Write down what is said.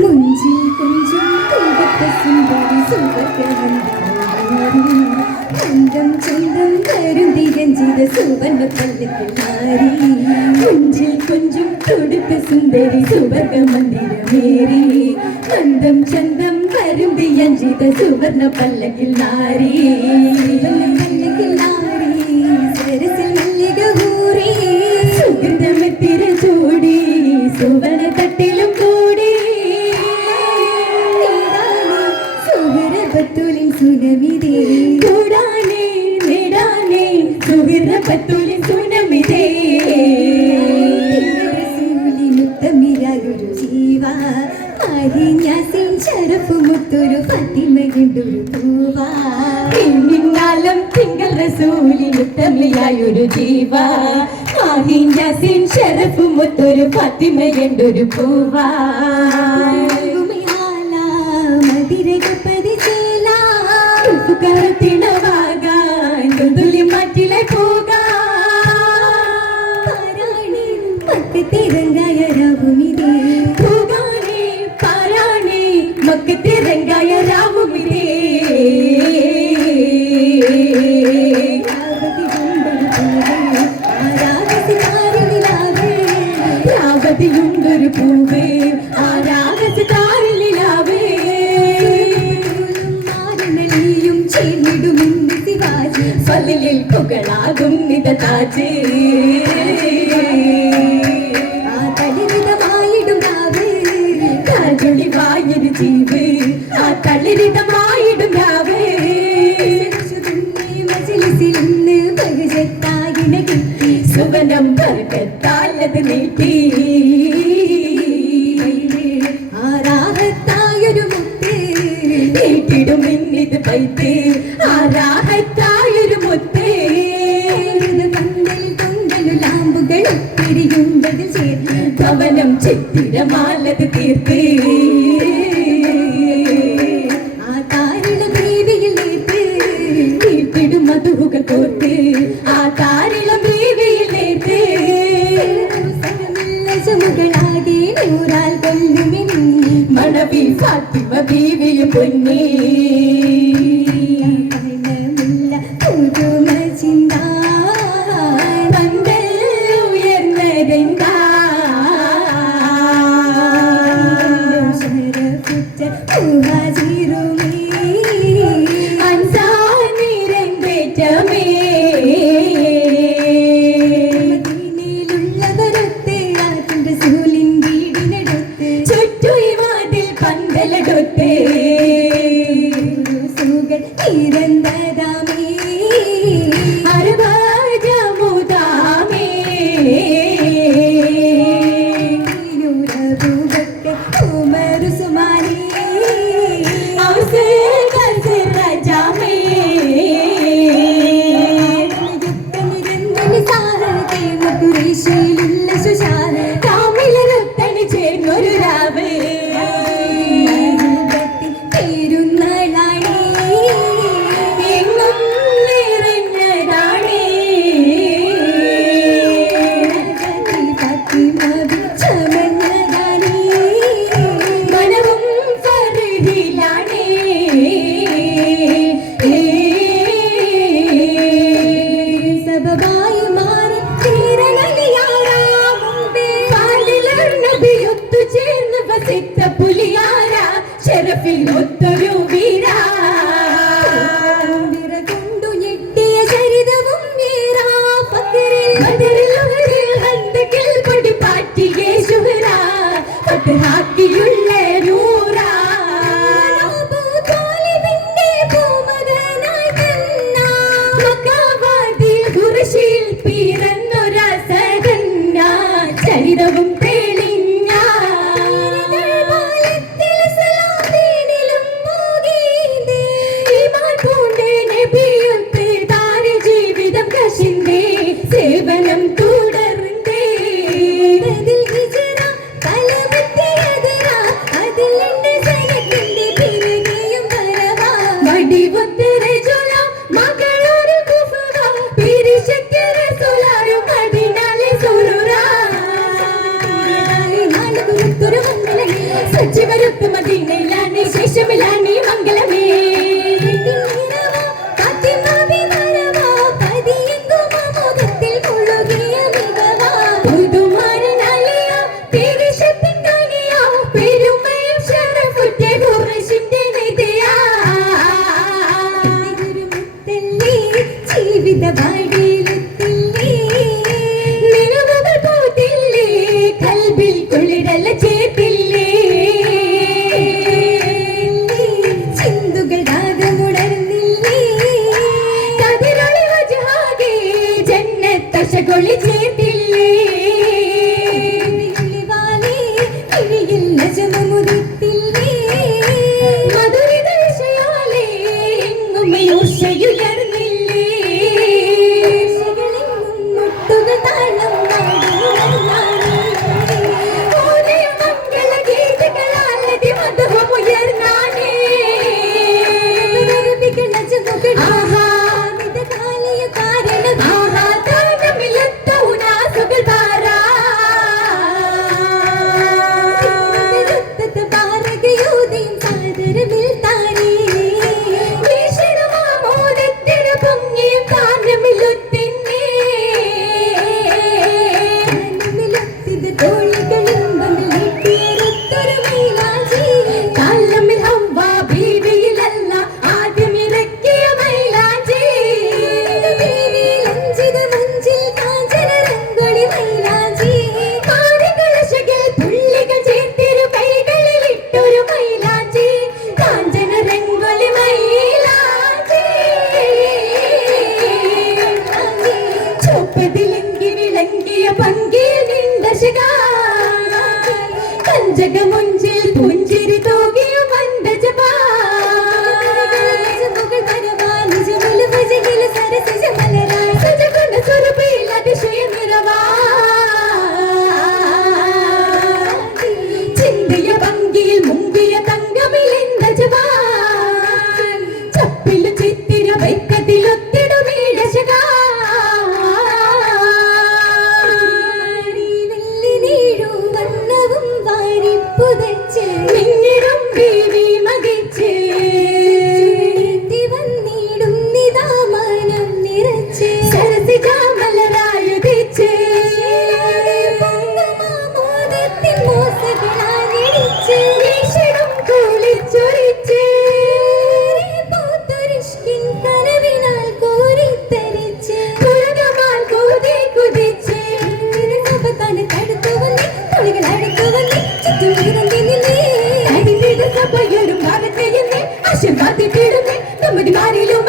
മുഞ്ചി കുഞ്ചും തൂകത്തെ സുന്ദരി സുവർഗം ചന്തം കരുതി രഞ്ജിത സുവർണ പല്ലക്കിൽ മുഞ്ചിൽ കുഞ്ചും തുടുത്ത സുന്ദരി സുവർഗ മന്ദിരമേറി നന്ദം ചന്തം കരുതി രഞ്ജിത സുവർണ പല്ലക്കിൽ നാരി പല്ലക്കിൽ നാരി സരസിൽ മല്ലിക ഊറി സുഗന്ധമെത്തിര ചൂടി സുവർണ തട്ടിലും കൂടി പത്തുലിൻ സുനമിതേ കൂടാനേ നേടാനേ സുവിർണ പത്തുലിൻ സുനമിതേ മുത്തമിരായൊരു ജീവ അരിഞ്ഞാസിൻ ശരഫ് മുത്തൊരു ഫാത്തിമയുണ്ടൊരു പൂവ പിന്നാലം തിങ്കൾ റസൂലി മുത്തമിയായൊരു ജീവ അരിഞ്ഞാസിൻ ശരഫ് മുത്തൊരു ഫാത്തിമയുണ്ടൊരു പൂവ മാറ്റിലെ പോകാണി മക്കത്തിരങ്കായ രാവുമിതേ പോകാനേ പാരാണി മക്കത്തിരങ്കായ രാവുമിതേ രാവതിയുണ്ടൊരു പൂവേ ആ രാഗസിതാരിലാവേ ഫലിൽ പുകളാകും നിതാജ് ആ തളിരിതമായിടും രാവ് കാജൊളി വായൊരു ജീവ് ആ തളിരിതമായിടും രാവ് മജിലിസിലിന്ന് പരിചത്താകിന കിട്ടി സുവനം വർഗത്താലത് നീട്ടി ആരാഹത്തായൊരു മുത്ത് നീട്ടിടും ഇന്നിത് പൈത്ത് ആരാഹത്തായൊരു മുത്ത് പന്തൽ തൊണ്ടലു ലാമ്പുകൾ ഒത്തിരിയുണ്ടതിൽ ചേർത്ത് ഭവനം ചിത്തിരമാലത് തീർത്ത് ആ താരിള ദേവിയിൽ നേർത്ത് നീട്ടിടും മധുകൾ കോർത്ത് ആ താരിള ദേവിയിൽ നേർത്ത് ചുമകളാകെ നൂറാൽ കൊല്ലുമെന്ന് മണവി ഫാത്തിമ ബീവിയും പൊന്നേ വടിവൊത്തരെ ചൊല മകളൊരു കുഫവ പിരിശക്കരെ സോലാരു മദിനാലെ സുറുറാ നാല് ഗുരുത്തുരു മംഗലമേ സച്ചിവരുത്ത് മദീനയിലാണ് ശേഷമിലാണ് മംഗലമേ ൊളി ചേർത്തില്ലേ കിഴിയിൽ നജമുദിത്തില്ലേ മധുരിത വിഷയാലേ എങ്ങും യോശയുയർന്നില്ലേ മുട്ടുകൾ താളം മംഗള ഗീതകളാലതി മധുമുയർന്നാനേ ആഹാ നിതകാലയ കാരണ കഞ്ചകമുഞ്ചിൽ പുഞ്ചിരി തോകിയ മന്ദജപാ സജകൊണ്ട സ്വരൂപയിൽ അതിശയ നിറവാ ചിന്തിയ ഭംഗിയിൽ മുങ്കിയ തങ്കമിലെന്തജപാ ചപ്പിലു ചിത്തിര വൈക്കത്തിലൊത്തിടുമീടശകാ നമ്മുടെ മാറിയിലും